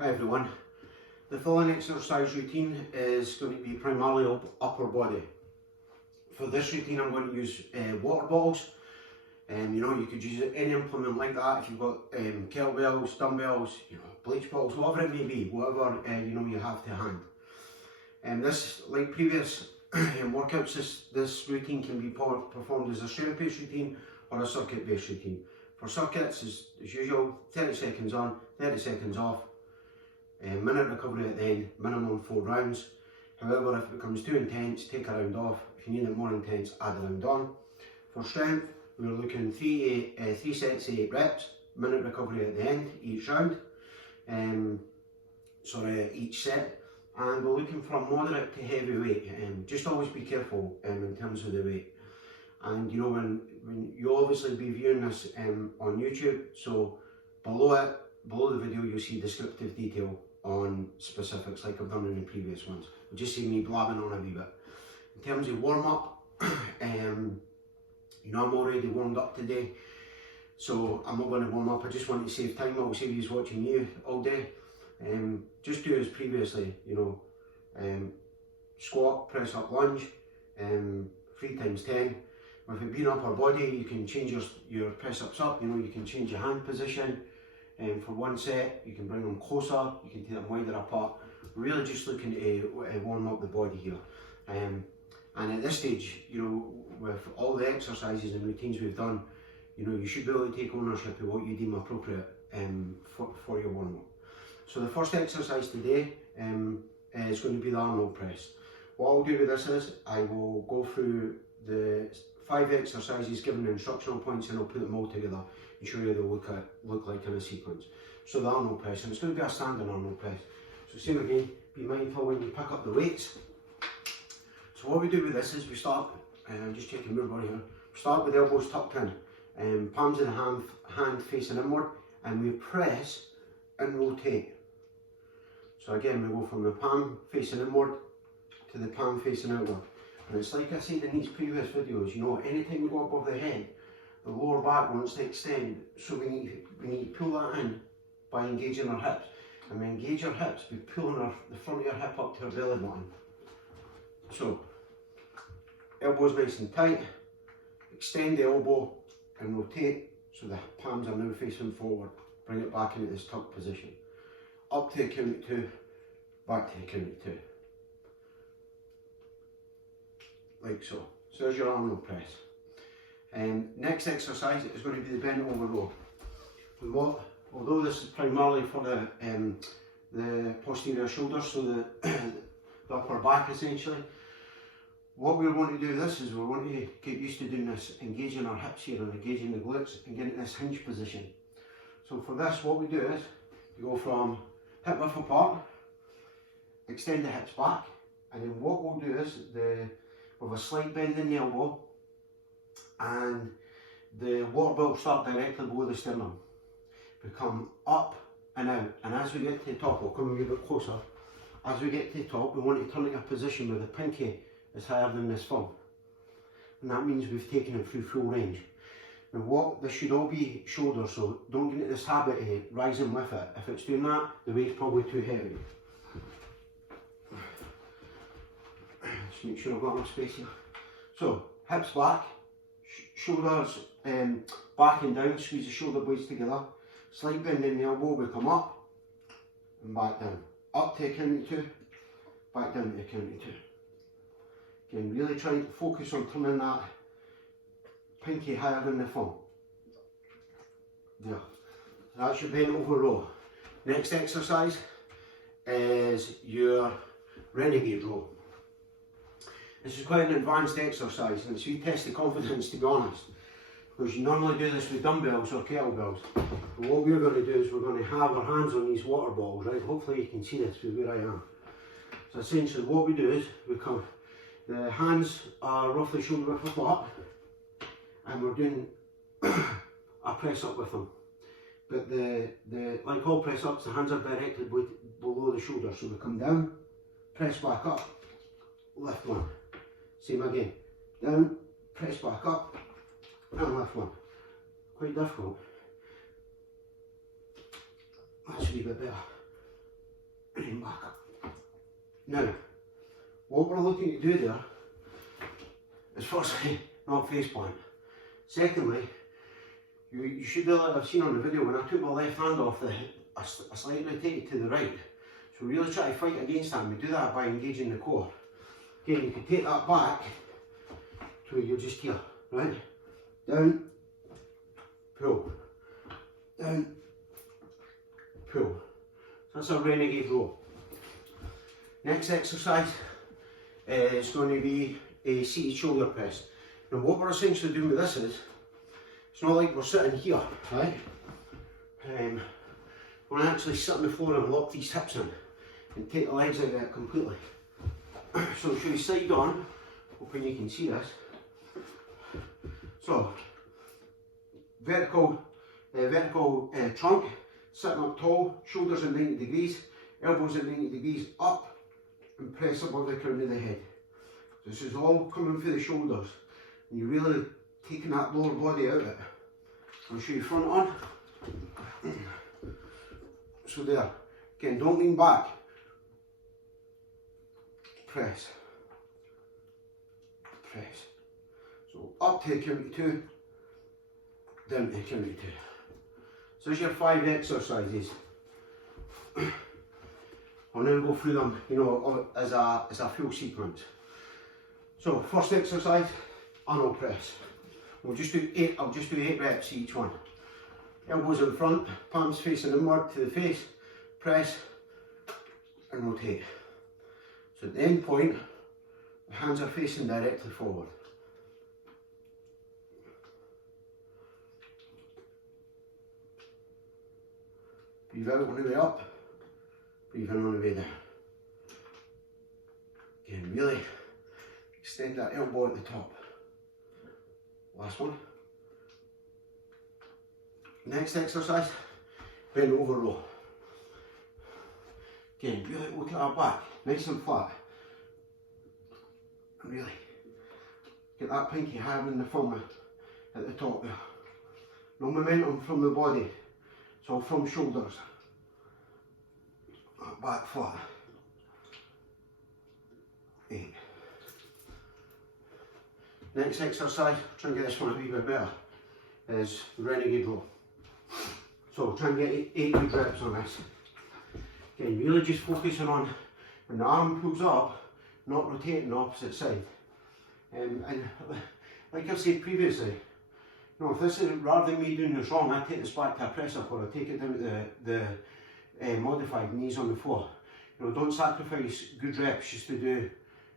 Hi everyone. The following exercise routine is going to be primarily upper body. For this routine I'm going to use water bottles. You could use any implement like that if you've got kettlebells, dumbbells, bleach bottles, whatever it may be, whatever you have to hand. This, like previous workouts, this routine can be performed as a strength-based routine or a circuit-based routine. For circuits, as usual, 30 seconds on, 30 seconds off. Minute recovery at the end, minimum 4 rounds. However, if it becomes too intense, take a round off. If you need it more intense, add a round on. For strength, we're looking 3 sets of 8 reps, minute recovery at the end, each round, each set. And we're looking for a moderate to heavy weight. Just always be careful in terms of the weight. And when you obviously be viewing this on YouTube, so below the video you'll see descriptive detail on specifics like I've done in the previous ones. You'll just see me blabbing on a wee bit. In terms of warm up, I'm already warmed up today, so I'm not going to warm up. I just want to save time. I'll save you watching me all day. Just do as previously, squat, press up, lunge, 3 times 10. With it being upper body, you can change your press ups up, you can change your hand position. For one set, you can bring them closer, you can take them wider apart. We're really just looking to warm up the body here. And at this stage, with all the exercises and routines we've done, you should be able to take ownership of what you deem appropriate for your warm up. So the first exercise today is going to be the Arnold press. What I'll do with this is, I will go through the 5 exercises given the instructional points and I'll put them all together and show you they look like in a sequence. So the Arnold press, and it's going to be a standing Arnold press. So same again, be mindful when you pick up the weights. So what we do with this is we start, just checking your body here, start with elbows tucked in, palms of the hand facing inward, and we press and rotate. So again, we go from the palm facing inward to the palm facing outward. And it's like I said in these previous videos, anytime we go above the head, the lower back wants to extend, so we need to pull that in by engaging our hips. And we engage our hips by pulling the front of your hip up to our belly button. So, elbows nice and tight, extend the elbow and rotate so the palms are now facing forward. Bring it back into this tuck position. Up to the count of 2, back to the count of 2. Like so. So there's your Arnold press. Next exercise is going to be the bent over row. And although this is primarily for the posterior shoulder, so the upper back essentially, what we're going to do this is we're going to get used to doing this, engaging our hips here and engaging the glutes and getting this hinge position. So for this, what we do is we go from hip width apart, extend the hips back, and then what we'll do is with a slight bend in the elbow, and the water bottle will start directly below the sternum. We come up and out, and as we get to the top, we'll come a little bit closer. As we get to the top, we want to turn it in a position where the pinky is higher than this thumb. And that means we've taken it through full range. Now this should all be shoulder, so don't get into this habit of rising with it. If it's doing that, the weight's probably too heavy. Just make sure I've got enough space here. So, hips back, shoulders back and down, squeeze the shoulder blades together. Slight bend in the elbow, we come up and back down. Up to a count of 2, back down to a count of 2. Again, really trying to focus on turning that pinky higher than the thumb. There. That's your bent over row. Next exercise is your renegade row. This is quite an advanced exercise, and it's a test of confidence, to be honest, because you normally do this with dumbbells or kettlebells. But what we're going to do is we're going to have our hands on these water balls, right? Hopefully you can see this from where I am. So essentially what we do is the hands are roughly shoulder width apart, and we're doing a press up with them. But like all press ups, the hands are directly below the shoulder, so we come down, press back up, lift one. Same again, down, press back up, and lift one. Quite difficult. That's a wee bit better. and then back up. Now, what we're looking to do there is firstly not face plant. Secondly, you should have seen on the video when I took my left hand off, I slightly take it to the right. So really try to fight against that, and we do that by engaging the core. Again, you can take that back to where you're just here, right? Down, pull, down, pull. So that's a renegade row. Next exercise is going to be a seated shoulder press. Now what we're essentially doing with this is, it's not like we're sitting here, right? We're going to actually sit on the floor and lock these hips in and take the legs out of it completely. So I'll show you side on, hoping you can see this. So, vertical trunk, sitting up tall, shoulders at 90 degrees, elbows at 90 degrees, up and press above the crown of the head. This is all coming through the shoulders, and you're really taking that lower body out of it. I'll show you front on. So there, again, don't lean back. Press, press. So up to count of 2, down to count of 2. So there's your 5 exercises. I'll now go through them, you know, as a full sequence. So first exercise, Arnold press. I'll just do 8 reps each one. Elbows in front, palms facing inward to the face, press and rotate. So at the end point, the hands are facing directly forward. Breathe out on the way up, breathe in on the way down. Again, really extend that elbow at the top. Last one. Next exercise, bend over row. Again, really look at our back, nice and flat. And really get that pinky higher than the thumb at the top there. No momentum from the body, it's all from shoulders. That back flat. 8. Next exercise, try and get this one a wee bit better, is renegade row. So try and get 8 good reps on this. Again, really just focusing on when the arm pulls up, not rotating the opposite side. And like I said previously, you know, if this is, rather than me doing this wrong, I take this back to a press up or I take it down to the modified knees on the floor. You know, don't sacrifice good reps just to do,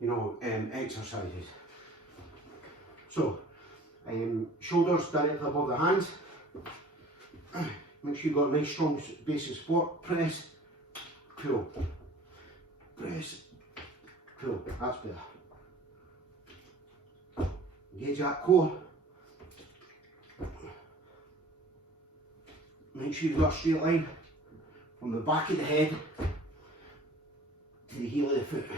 you know, exercises. So, shoulders directly above the hands. Make sure you've got a nice strong base of support. Press, pull, press, pull. That's better. Engage that core. Make sure you've got a straight line from the back of the head to the heel of the foot.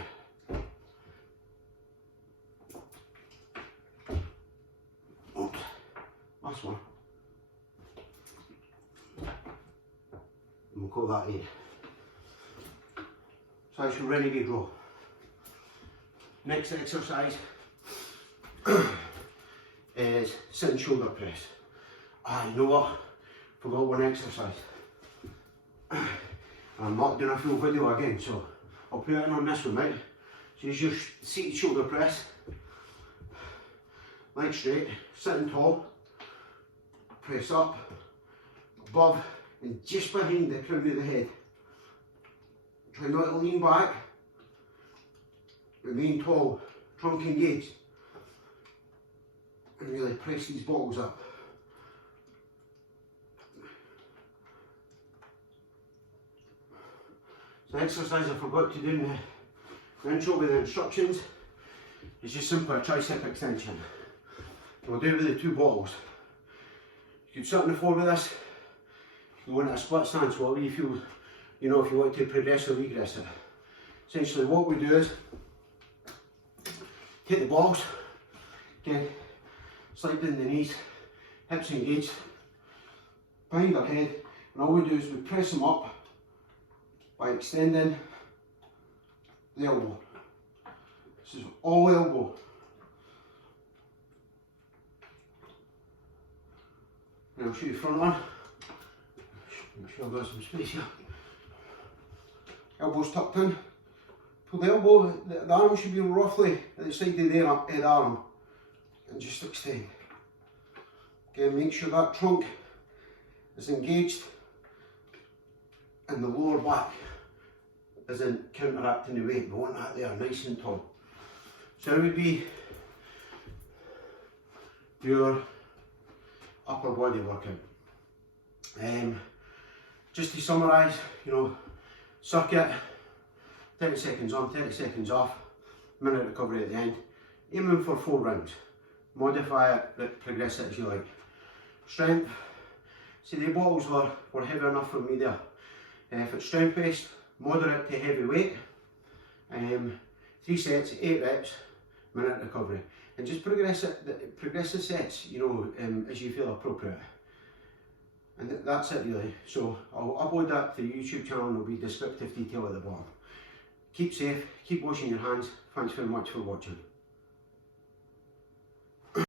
Last one. And we'll call that 8. So that's your renegade row. Next exercise is sitting shoulder press. You know what? Forgot one exercise. I'm not doing a full video again, so I'll put it in on this one, right? So use your seated shoulder press. Legs straight, sitting tall. Press up, above, and just behind the crown of the head. Try not to lean back. Remain tall, trunk engaged. And really press these balls up. So the exercise I forgot to do in the intro with the instructions is just simply a tricep extension. We'll do it with the 2 balls. You can sit on the floor with this. You want a split stance, whatever you feel, you know, if you want to progress or regress it. Essentially what we do is take the balls, again, slide down the knees, hips engaged, behind our head, and all we do is we press them up by extending the elbow. This is all elbow. And I'll show you front on. Make sure I've got some space here. Elbows tucked in. Pull the elbow, the arm should be roughly at the side of the head arm. And just extend. Again, make sure that trunk is engaged and the lower back isn't counteracting the weight. We want that there, nice and tall. So that would be your upper body workout. Just to summarise, you know, circuit, 30 seconds on, 30 seconds off, minute recovery at the end. Aiming for 4 rounds. Modify it, progress it as you like. Strength, see the bottles were heavy enough for me there. If it's strength based, moderate to heavy weight. 3 sets, 8 reps, minute recovery. And just progress the sets, you know, as you feel appropriate. And that's it really. So I'll upload that to the YouTube channel and there'll be descriptive detail at the bottom. Keep safe, keep washing your hands. Thanks very much for watching.